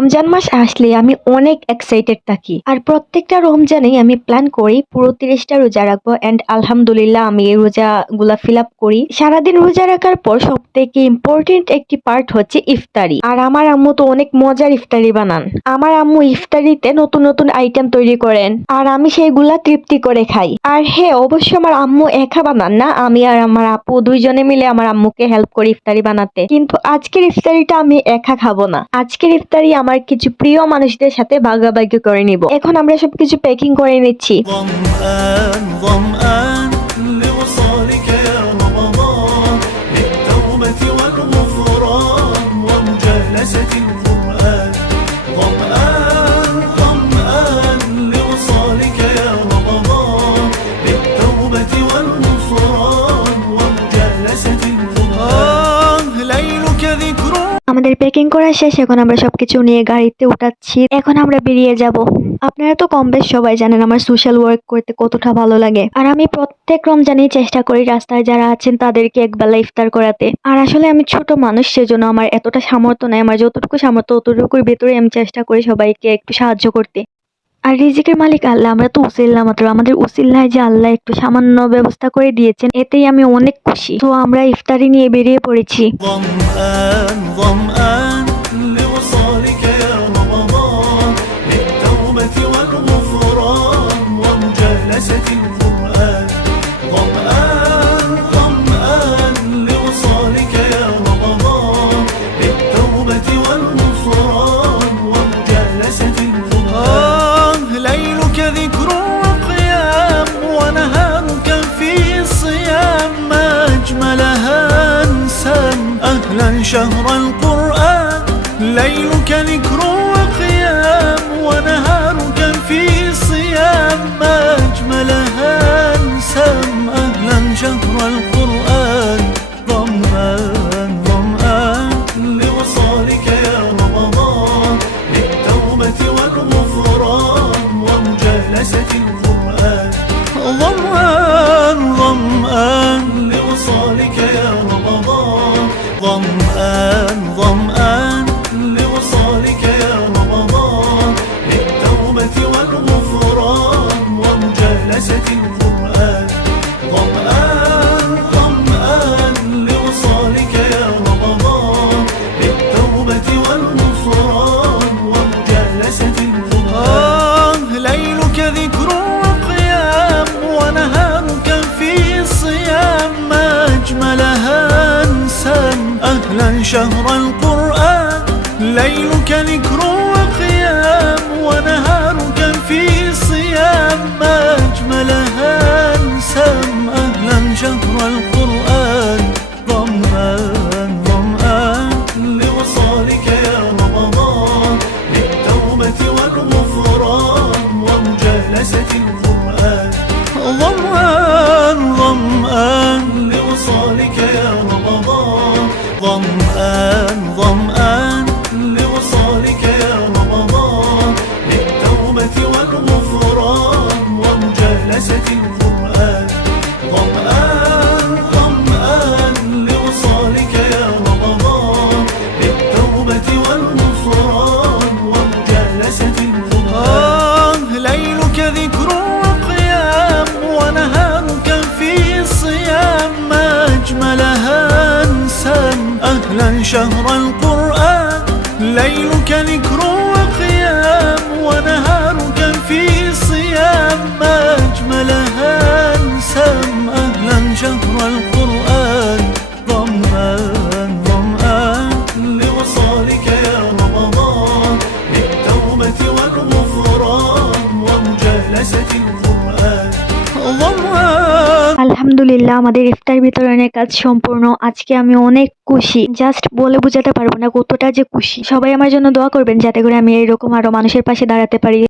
রমজান মাস আসলে আমি অনেক এক্সাইটেড থাকি আর প্রত্যেকটা রমজানেই আমি প্ল্যান করি পুরো 30টা রোজা রাখবো এন্ড আলহামদুলিল্লাহ আমি এই রোজাগুলা ফিল আপ করি। সারাদিন রোজা রাখার পর সব থেকে ইম্পর্টেন্ট একটি পার্ট হচ্ছে ইফতারি। আর আমার আম্মু তো অনেক মজার ইফতারি বানান। আমার আম্মু ইফতারিতে নতুন নতুন আইটেম তৈরি করেন আর আমি সেইগুলা তৃপ্তি করে খাই। আর হ্যাঁ, অবশ্য আমার আম্মু একা বানান না, আমি আর আমার আপু দুইজনে মিলে আমার আম্মুকে হেল্প করি ইফতারি বানাতে। কিন্তু আজকের ইফতারিটা আমি একা খাবো না, আজকের ইফতারি আমার কিছু প্রিয় মানুষদের সাথে ভাগাভাগি করে নিব। এখন আমরা সবকিছু প্যাকিং করে নিচ্ছি। ظمآن ظمآن لوصالك يا رمضان للتوبة والغفران ومجالسة القرآن ظمآن ظمآن لوصالك يا رمضان للتوبة والغفران ومجالسة القرآن ليلك ذكر। আমাদের প্যাকিং করা শেষ, এখন আমরা সবকিছু নিয়ে গাড়িতে উঠাচ্ছি। এখন আমরা বেরিয়ে যাব। আপনারা তো কম বেশ সবাই জানেন আমার সোশ্যাল ওয়ার্ক করতে কতটা ভালো লাগে, আর আমি প্রত্যেক রমজানেই চেষ্টা করি রাস্তায় যারা আছেন তাদেরকে একবেলা ইফতার করাতে। আর আসলে আমি ছোট মানুষ, সেজন্য আমার এতটা সামর্থ্য নাই, আমার যতটুকু সামর্থ্য ততটুকুর ভেতরে আমি চেষ্টা করি সবাইকে একটু সাহায্য করতে। আর রিজিকের মালিক আল্লাহ, আমরা তো উসিল্লা মাত্র, আমাদের উসিল্লায় যে আল্লাহ একটু সামান্য ব্যবস্থা করে দিয়েছেন এতেই আমি অনেক খুশি। তো আমরা ইফতারি নিয়ে বেরিয়ে পড়েছি। ظمآن ظمآن لوصالك يا رمضان للتوبة والغفران ومجالسة القرآن ظمآن ظمآن لوصالك يا رمضان للتوبة والغفران ومجالسة القرآن ليلك ذكر وقيام ونهارك في صيام ما أجملها أنسام أهلا شهر القرآن ليلك ذكر وقيام ونهارك في صيام ما أجملها أنسام أهلا شهر القرآن ظمآن ظمآن لوصالك يا رمضان للتوبة والغفران ومجالسة القرآن ظمآن ظمآن لوصالك يا رمضان ظمآن ظمآن لوصالك يا رمضان للتوبة والغفران ومجالسة القرآن ظمآن ظمآن لوصالك يا رمضان للتوبة والغفران ومجالسة القرآن ليلك ذكر وقيام ونهارك في صيام ما أجملها أنسام أهلا شهر القرآن ليلك ذكر وقيام ونهارك في صيام ما أجملها أنسام أهلا شهر القرآن ظمآن ظمآن لوصالك يا رمضان للتوبة والغفران ومجالسة القرآن ظمآن ظمآن لوصالك يا رمضان ظمآن ظمآن لوصالك يا رمضان للتوبة والغفران ومجالسة القرآن ظمآن ظمآن لوصالك يا رمضان للتوبة والغفران ومجالسة القرآن ليلك ذكر وقيام ونهارك في صيام ما أجملها أنسام أهلا شهر القرآن ليلك ذكر وقيام ونهارك في صيام ما أجملها أنسام أهلا شهر القرآن ظمآن ظمآن لوصالك يا رمضان للتوبة والغفران ومجالسة القرآن ظمآن। আলহামদুলিল্লাহ, আমাদের ইফতার বিতরণের কাজ সম্পূর্ণ। আজকে আমি অনেক খুশি, জাস্ট বলে বোঝাতে পারবো না কতটা যে খুশি। সবাই আমার জন্য দোয়া করবেন যাতে করে আমি এরকম আরো মানুষের পাশে দাঁড়াতে পারি।